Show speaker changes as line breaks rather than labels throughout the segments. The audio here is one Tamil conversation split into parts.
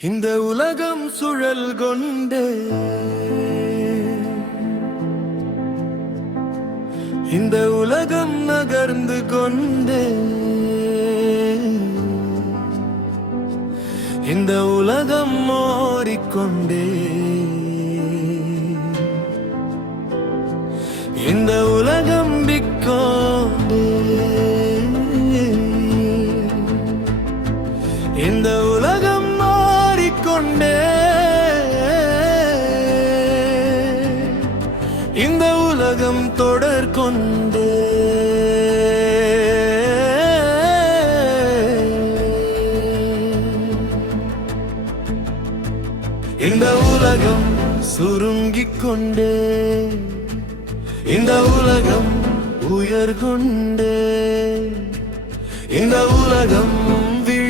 இந்த உலகம் சுழல் கொண்டு. இந்த உலகம் நகர்ந்து கொண்டு. இந்த உலகம் மாறிக்கொண்டே. கொண்டே. இந்த உலகம் தொடர் கொண்டே. இந்த உலகம் சுருங்கிக் கொண்டே. இந்த உலகம் உயர் கொண்டே. இந்த உலகம் விழி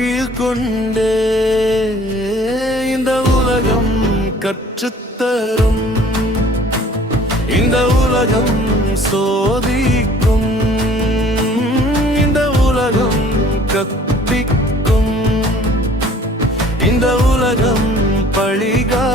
கற்றுத்தரும். இந்த உலகம் சோதிக்கும். இந்த உலகம் கற்பிக்கும். இந்த உலகம் பழிகா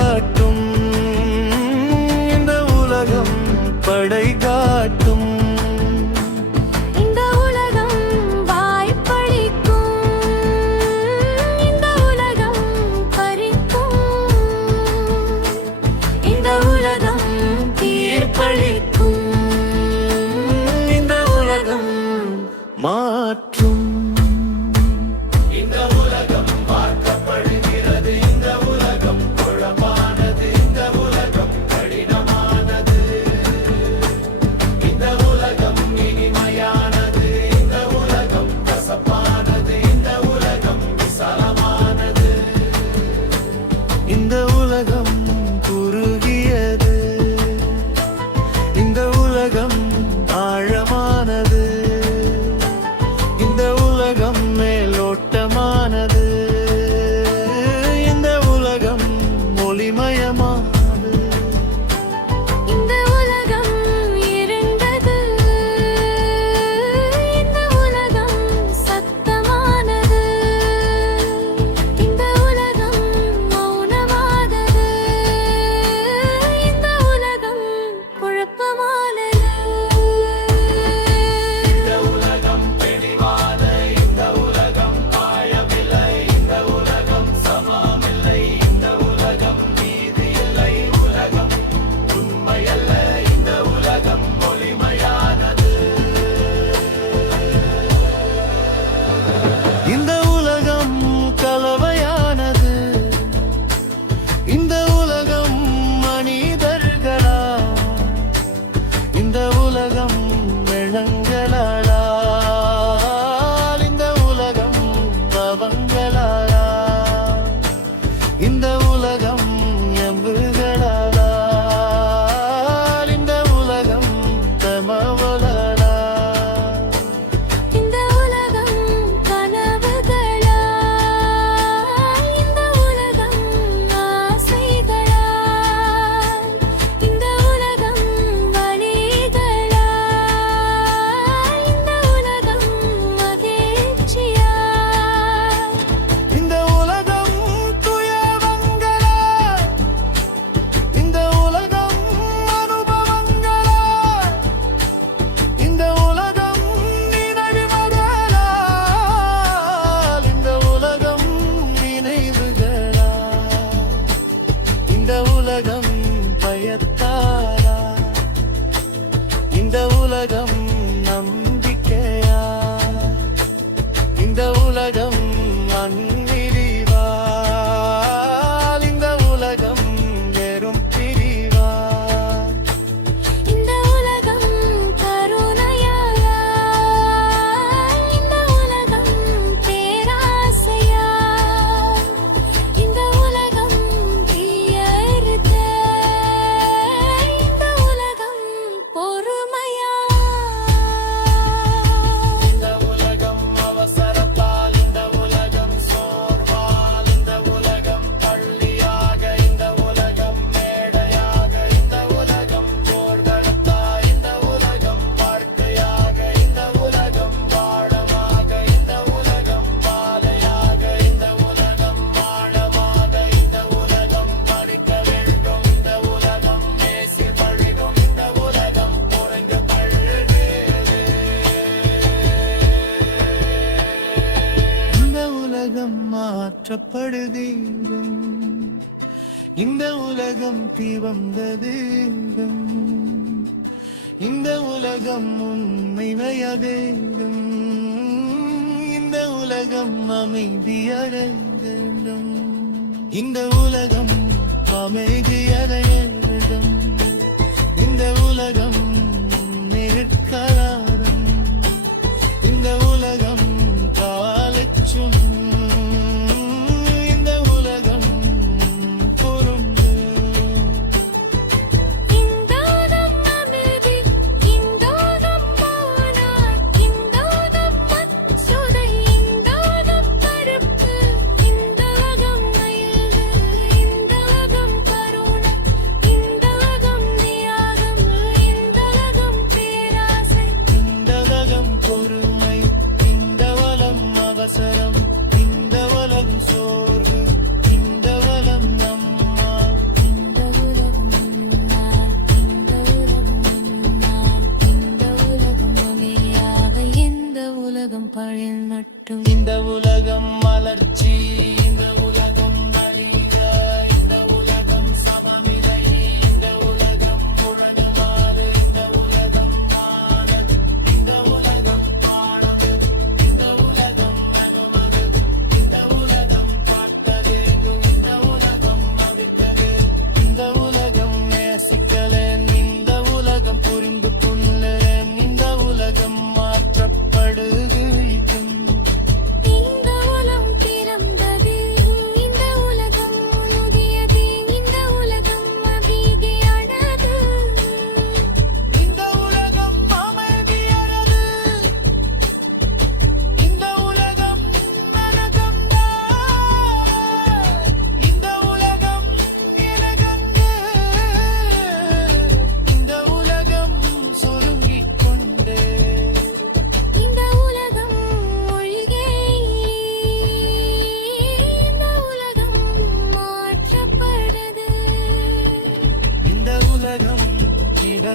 in the
இந்த உலகம் இந்த உலகம் தீவந்தது இந்த உலகம் உண்மைமையதேதும்
இந்த உலகம் அமைதியடைந்தும் இந்த உலகம் அமைதியடையும்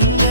and